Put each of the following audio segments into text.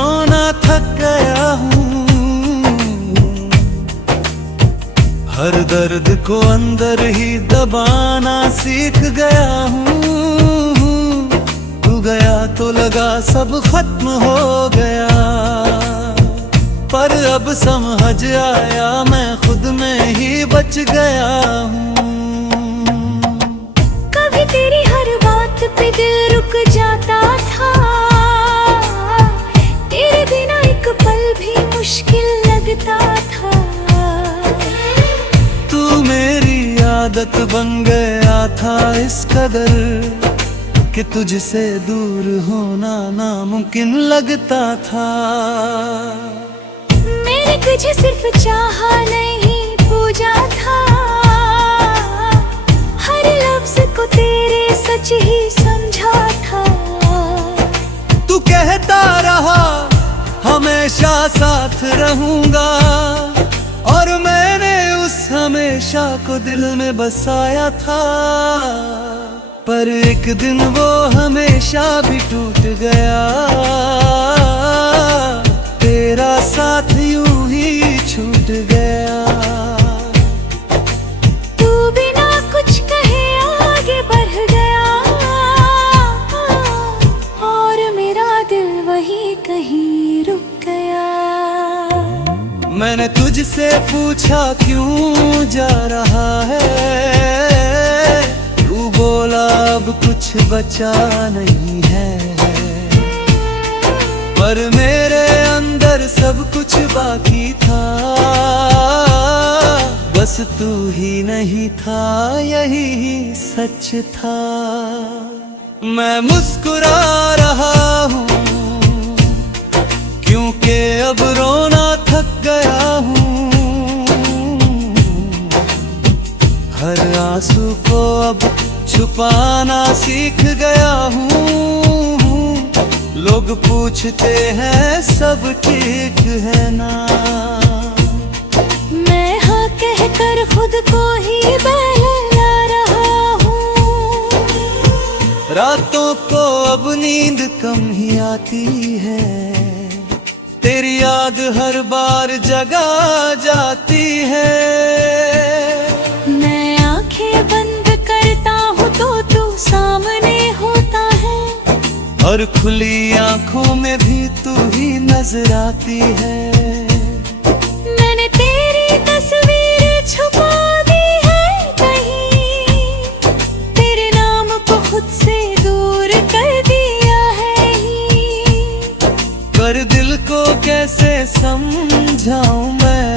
रोना थक गया हूँ, हर दर्द को अंदर ही दबाना सीख गया हूँ। तू गया तो लगा सब खत्म हो गया, पर अब समझ आया मैं खुद में ही बच गया हूँ। कभी तेरी हर बात पे दिल रुक जाता था, तेरे बिना एक पल भी मुश्किल लगता था। तू मेरी आदत बन गया था इस कदर कि तुझसे दूर होना नामुमकिन लगता था। मैंने तुझे सिर्फ चाहा नहीं पूजा था, हर लफ्ज को तेरे सच ही समझा था। तू कहता रहा हमेशा साथ रहूंगा, और मैंने उस हमेशा को दिल में बसाया था। पर एक दिन वो हमेशा भी टूट गया, तेरा साथ यूं ही छूट गया। तू बिना कुछ कहे आगे बढ़ गया, और मेरा दिल वही कहीं रुक गया। मैंने तुझसे पूछा क्यों जा रहा है, तू बोला अब कुछ बचा नहीं है। पर मेरे अंदर सब कुछ बाकी था, बस तू ही नहीं था, यही सच था। मैं मुस्कुरा रहा हूँ क्योंकि अब रोना थक गया हूँ, हर आंसू को अब छुपाना सीख गया हूँ। लोग पूछते हैं सब ठीक है ना, मैं हाँ कहकर खुद को ही बहला रहा हूँ। रातों को अब नींद कम ही आती है, तेरी याद हर बार जगा जाती है। मैं आंखें बंद करता हूँ तो तू सामने होता है, और खुली आंखों में भी तू ही नजर आती है। मैंने तेरी तस्वीर छुपा दी है कहीं, तेरे नाम को खुद से दूर कर दिया है ही। पर दिल को कैसे समझाऊं मैं,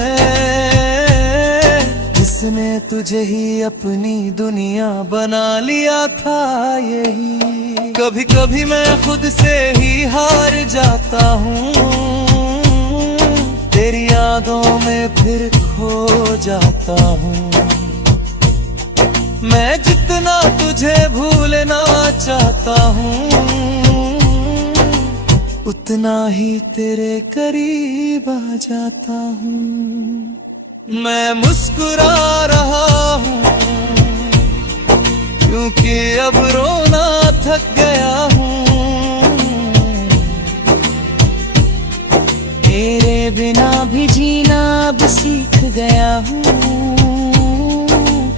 जिसने तुझे ही अपनी दुनिया बना लिया था यही। कभी कभी मैं खुद से ही हार जाता हूँ, तेरी यादों में फिर खो जाता हूँ। मैं जितना तुझे भूलना चाहता हूँ, उतना ही तेरे करीब आ जाता हूँ। मैं मुस्कुरा रहा हूँ क्योंकि अब रोना थक गया हूँ, तेरे बिना भी जीना अब सीख गया हूँ।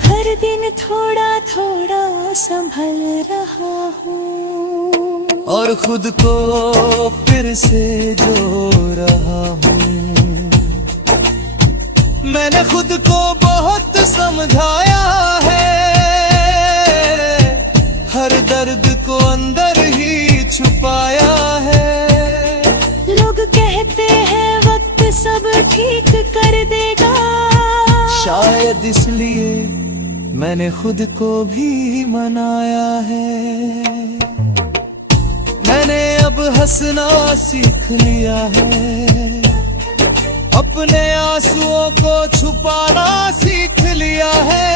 हर दिन थोड़ा थोड़ा संभल रहा हूँ, और खुद को फिर से जो रहा हूँ। मैंने खुद को बहुत समझाया है, हर दर्द को अंदर ही छुपाया है। लोग कहते हैं वक्त सब ठीक कर देगा, शायद इसलिए मैंने खुद को भी मनाया है। मैंने अब हंसना सीख लिया है, अपने आंसुओं को छुपाना सीख लिया है।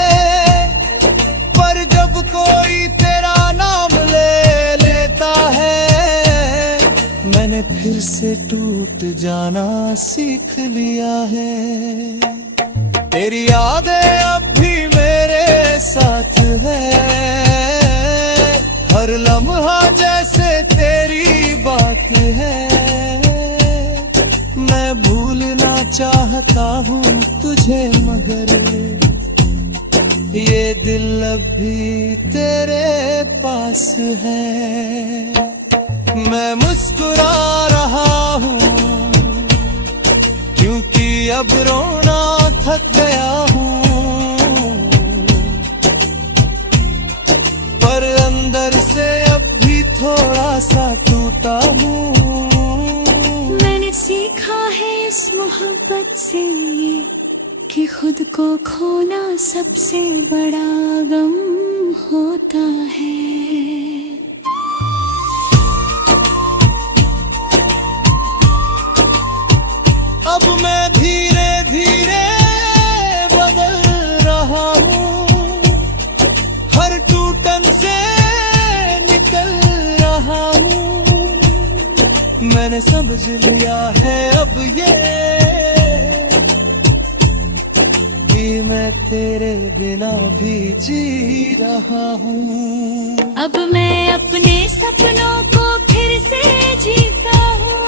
पर जब कोई तेरा नाम ले लेता है, मैंने फिर से टूट जाना सीख लिया है। तेरी यादें अब भी मेरे साथ है, हर लम्हा जैसे तेरी बात है। चाहता हूँ तुझे, मगर ये दिल अब भी तेरे पास है। मैं मुस्कुरा रहा हूँ क्योंकि अब रोना थक गया हूँ, पर अंदर से अब भी थोड़ा सा टूटा हूँ। मैंने सीखा है इस मोहब्बत से कि खुद को खोना सबसे बड़ा गम होता है। अब मैं धीरे धीरे बदल रहा हूँ, हर टूटन से निकल रहा हूँ। मैंने समझ लिया है अब ये कि मैं तेरे बिना भी जी रहा हूँ। अब मैं अपने सपनों को फिर से जीता हूँ,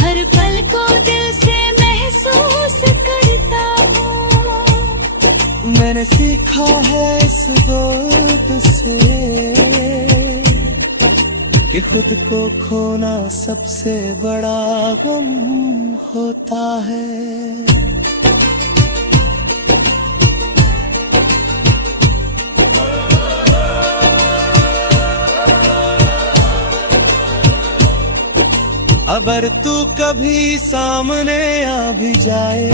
हर पल को दिल से महसूस करता हूँ। मैंने सीखा है इस दौर से कि खुद को खोना सबसे बड़ा गम होता है। अगर तू कभी सामने आ भी जाए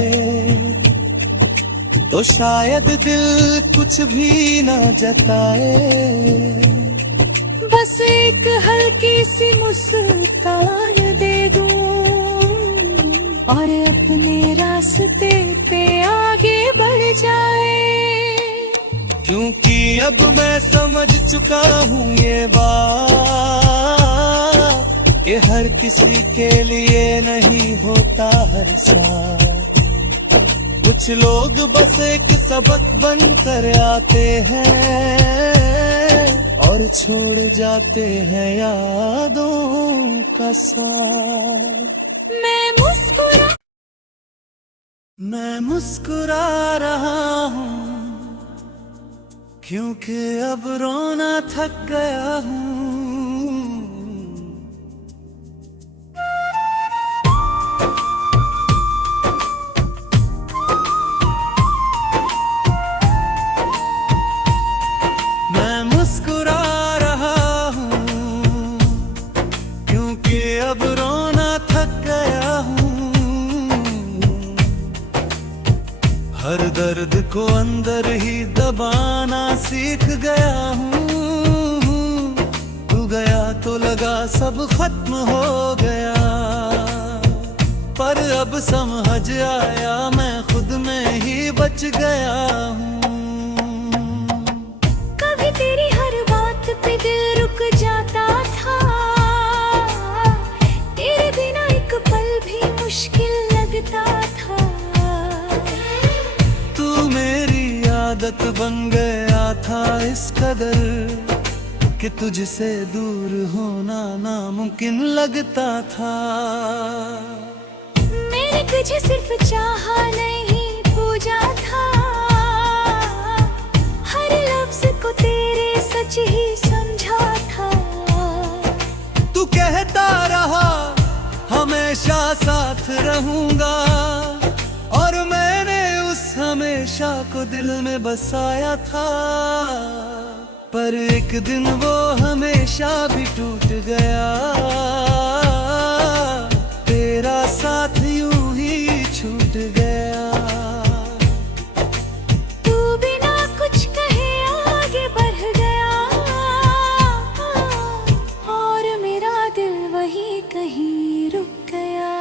तो शायद दिल कुछ भी ना जताए, बस एक हल्की सी मुस्कान दे दूं और अपने रास्ते पे आगे बढ़ जाए। क्योंकि अब मैं समझ चुका हूँ ये बात कि हर किसी के लिए नहीं होता हर साथ। कुछ लोग बस एक सबक बनकर आते हैं और छोड़ जाते हैं यादों का साथ। मैं मुस्कुरा रहा हूँ क्योंकि अब रोना थक गया हूँ। मैं मुस्कुरा रहा हूँ क्योंकि अब रोना थक गया हूँ। हर दर्द को अंदर ही दबाना सीख गया हूँ। तू गया तो लगा सब खत्म हो गया, पर अब समझ आया मैं खुद में ही बच गया हूँ। कभी तेरी हर बात पे दिल रुक जाता था, तेरे बिना एक पल भी मुश्किल लगता था। तू मेरी आदत बन गया था इस कदर कि तुझसे दूर होना नामुमकिन लगता था। मैंने तुझे सिर्फ चाहा नहीं पूजा था, हर लफ्ज को तेरे सच ही समझा था। तू कहता रहा हमेशा साथ रहूंगा और मैंने उस हमेशा को दिल में बसाया था, पर एक दिन वो हमेशा भी टूट गया। तेरा साथ यूं ही छूट गया। तू बिना कुछ कहे आगे बढ़ गया और मेरा दिल वही कहीं रुक गया।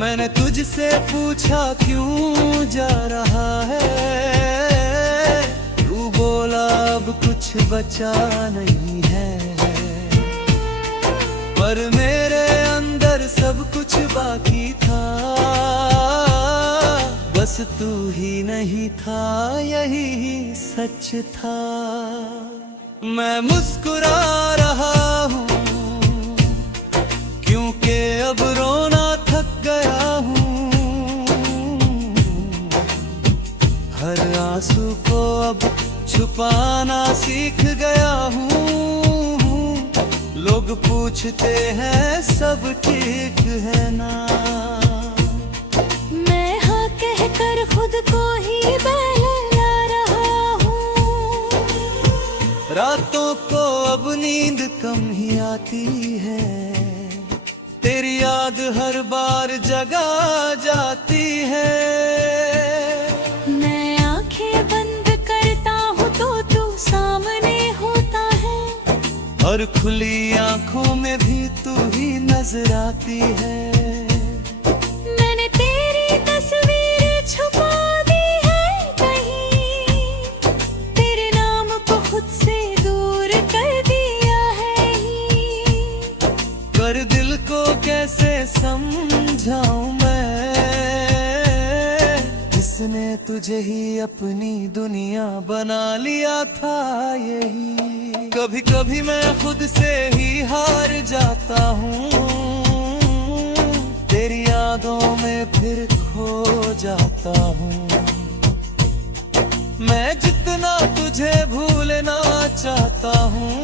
मैंने तुझसे पूछा क्यों जा रहा है, तू बोला अब कुछ बचा नहीं है, पर मेरे अंदर सब कुछ बाकी था। बस तू ही नहीं था, यही सच था। मैं मुस्कुरा रहा हूँ क्योंकि अब रोना था छुपाना सीख गया हूँ। लोग पूछते हैं सब ठीक है ना, मैं हाँ कहकर खुद को ही बहला रहा हूँ। रातों को अब नींद कम ही आती है, तेरी याद हर बार जगा जाती है। मैं आंखें बंद करता हूँ तो तू सामने होता है, और खुली आंखों में भी तू ही नजर आती है। मैंने तेरी तस्वीर छुपा दी है कहीं, तेरे नाम को खुद से दूर कर दिया है ही। कर दिल को कैसे समझाऊं मैं, जिसने तुझे ही अपनी दुनिया बना लिया था यही। कभी कभी मैं खुद से ही हार जाता हूँ, तेरी यादों में फिर खो जाता हूँ। मैं जितना तुझे भूलना चाहता हूँ,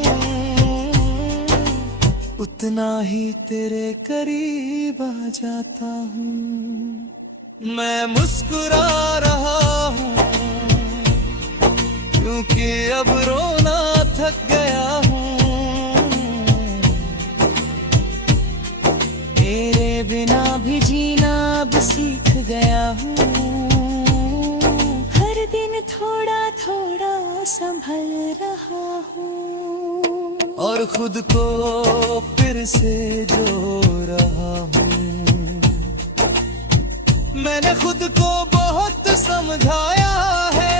उतना ही तेरे करीब आ जाता हूँ। मैं मुस्कुरा रहा हूँ क्योंकि अब रोना थक गया हूँ। तेरे बिना भी जीना अब सीख गया हूँ। हर दिन थोड़ा थोड़ा संभल रहा हूँ, और खुद को फिर से जो रहा हूँ। मैंने खुद को बहुत समझाया है,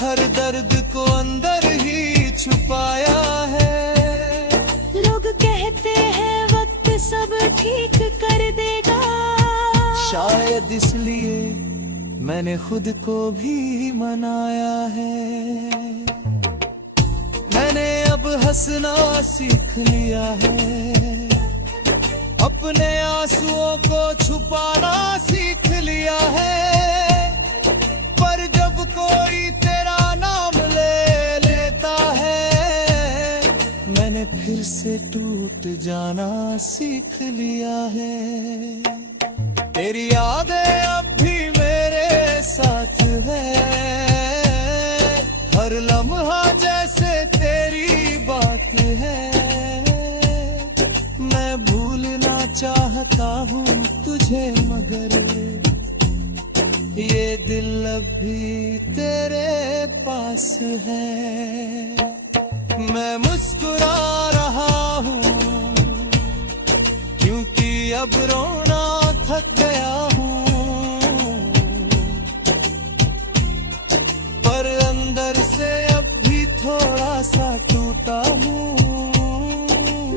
हर दर्द को अंदर ही छुपाया है। लोग कहते हैं वक्त सब ठीक कर देगा, शायद इसलिए मैंने खुद को भी मनाया है। मैंने अब हंसना सीख लिया है, अपने आंसुओं को छुपाना सीख लिया है। पर जब कोई तेरा नाम ले लेता है, मैंने फिर से टूट जाना सीख लिया है। तेरी यादें अब भी मेरे साथ है, हर लम्हा जैसे तेरी बात है। मैं भूलना चाहता हूँ तुझे मगर ये दिल अब भी तेरे पास है। मैं मुस्कुरा रहा हूँ क्योंकि अब रोना थक गया हूँ, पर अंदर से अब भी थोड़ा सा टूटा हूँ।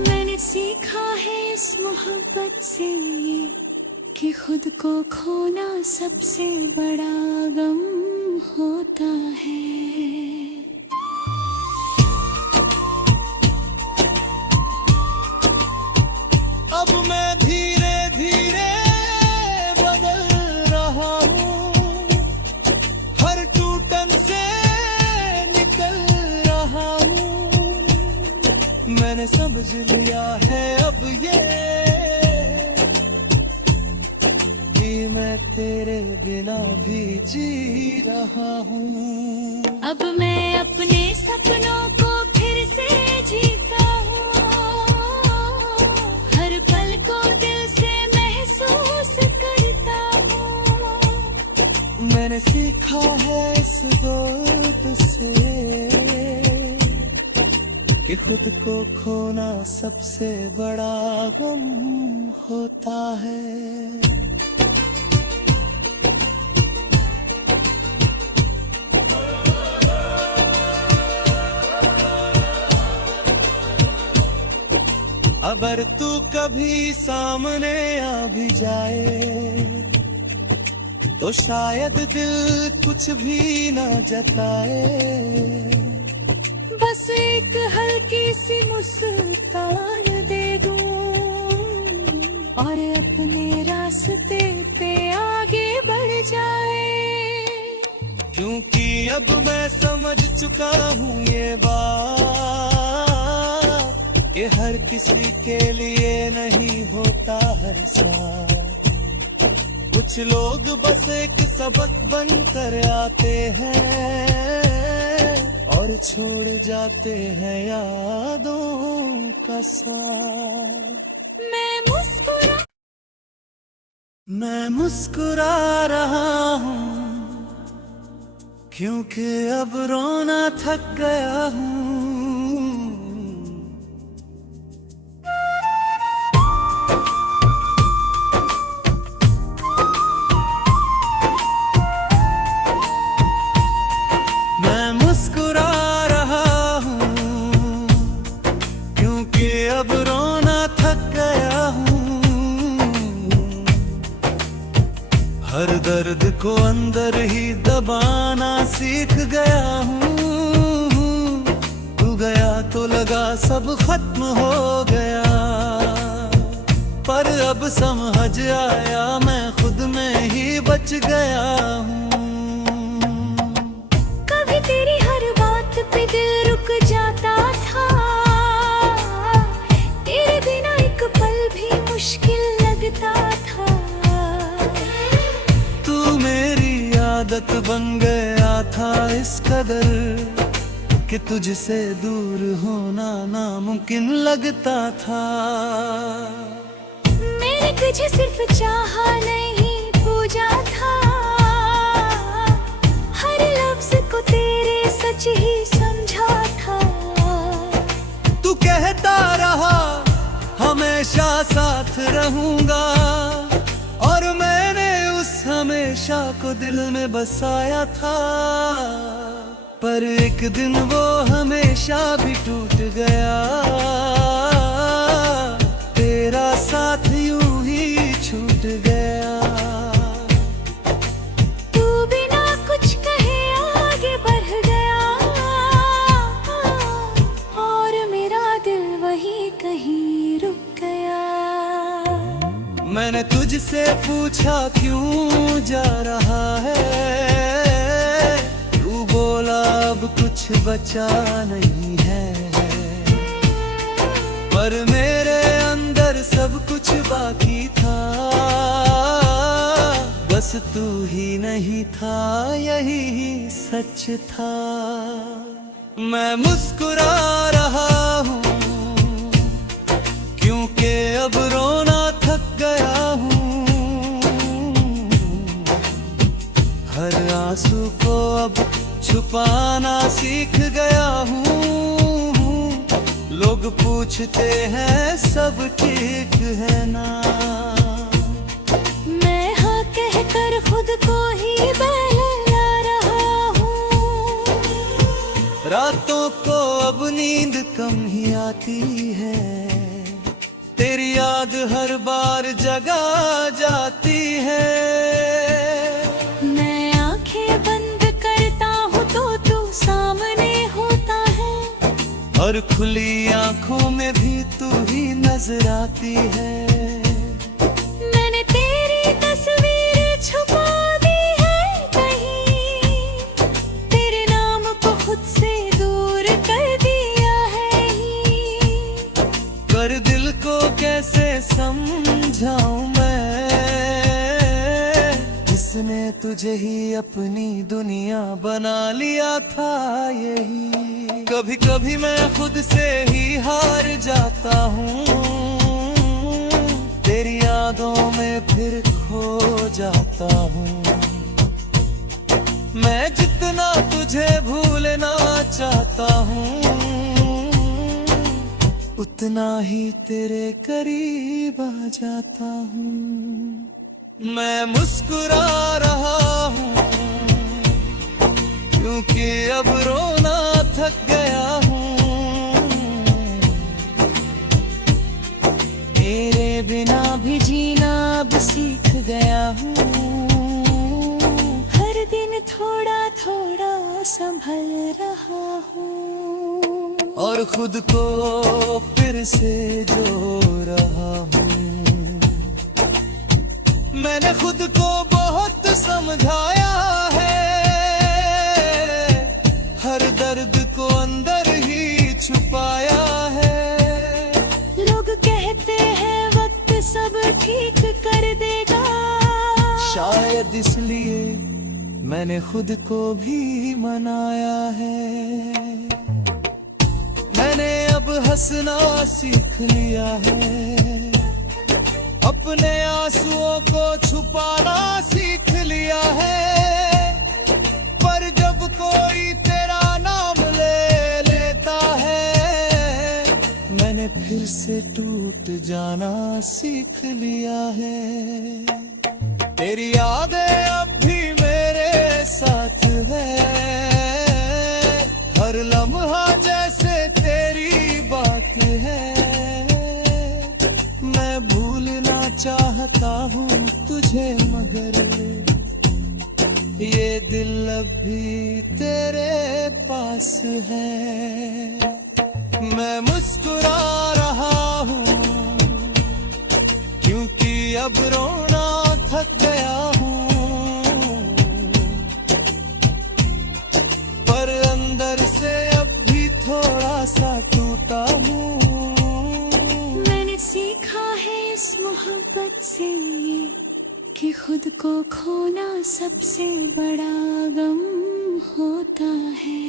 मैंने सीखा है इस मोहब्बत से कि खुद को खोना सबसे बड़ा गम होता है। अब मैं धीरे धीरे बदल रहा हूँ, हर टूटन से निकल रहा हूँ। मैंने समझ लिया है अब ये कि मैं तेरे बिना भी जी रहा हूँ। अब मैं अपने सपनों को फिर से जीता हूँ, हर पल को दिल से महसूस करता हूँ। मैंने सीखा है इस दौर से कि खुद को खोना सबसे बड़ा गम होता है। अगर तू कभी सामने आ भी जाए तो शायद दिल कुछ भी न जताए। बस एक हल्की सी मुस्कान दे दूं और अपने रास्ते पे आगे बढ़ जाए। क्योंकि अब मैं समझ चुका हूँ ये बात कि हर किसी के लिए नहीं होता हर साल। कुछ लोग बस एक सबक बनकर आते हैं और छोड़ जाते हैं यादों का साथ। मैं मुस्कुरा रहा हूँ क्योंकि अब रोना थक गया हूँ। मैं मुस्कुरा रहा हूँ क्योंकि अब रोना थक गया हूँ। हर दर्द को अंदर ही दबाना सीख गया हूँ। तू गया तो लगा सब खत्म हो गया, पर अब समझ आया मैं खुद में ही बच गया हूँ। कभी तेरी हर बात पे दिल रुक जाता था, तेरे बिना एक पल भी मुश्किल लगता था। तू मेरी आदत बन गया था इस कदर कि तुझसे दूर होना नामुमकिन लगता था। मैंने तुझे सिर्फ चाहा नहीं पूजा था, हर लफ्ज को तेरे सच ही समझा था। तू कहता रहा हमेशा साथ रहूंगा, और मैंने उस हमेशा को दिल में बसाया था। पर एक दिन वो हमेशा भी टूट गया, तेरा साथ यूं ही छूट गया। तू बिना कुछ कहे आगे बढ़ गया, और मेरा दिल वहीं कहीं रुक गया। मैंने तुझसे पूछा क्यों जा रहा है, तू बोला अब कुछ बचा नहीं है। पर मेरे अंदर सब कुछ बाकी था, बस तू ही नहीं था, यही सच था। मैं मुस्कुरा रहा हूँ क्योंकि अब रोना थक गया हूँ। हर आंसू को अब छुपाना सीख गया हूँ। लोग पूछते हैं सब ठीक है ना, मैं हाँ कहकर खुद को ही बहला रहा हूँ। रातों को अब नींद कम ही आती है, तेरी याद हर बार जगा जाती है। मैं आंखें बंद करता हूँ तो तू सामने होता है, और खुली आंखों में भी तू ही नजर आती है। मैंने तेरी तस्वीर छुपा दी है कहीं, तेरे नाम को खुद से दूर कर दिया है ही। पर दिल को कैसे समझाऊं मैं, जिसने तुझे ही अपनी दुनिया बना लिया था यही। कभी कभी मैं खुद से ही हार जाता हूँ, तेरी यादों में फिर खो जाता हूँ। मैं जितना तुझे भूलना चाहता हूँ, उतना ही तेरे करीब आ जाता हूँ। मैं मुस्कुरा रहा हूँ क्योंकि अब रोना थक गया हूँ। तेरे बिना भी जीना अब सीख गया हूँ। हर दिन थोड़ा थोड़ा संभल रहा हूँ, और खुद को फिर से जो रहा हूँ। मैंने खुद को बहुत समझाया है, शायद इसलिए मैंने खुद को भी मनाया है। मैंने अब हंसना सीख लिया है, अपने आंसुओं को छुपाना सीख लिया है। पर जब कोई तेरा नाम ले लेता है, मैंने फिर से टूट जाना सीख लिया है। तेरी यादें अब भी मेरे साथ है, हर लम्हा जैसे तेरी बात है। मैं भूलना चाहता हूँ तुझे, मगर ये दिल अब भी तेरे पास है। मैं मुस्कुरा रहा हूँ क्योंकि अब रोना थक गया हूँ, पर अंदर से अब भी थोड़ा सा टूटा हूँ। मैंने सीखा है इस मोहब्बत से कि खुद को खोना सबसे बड़ा गम होता है।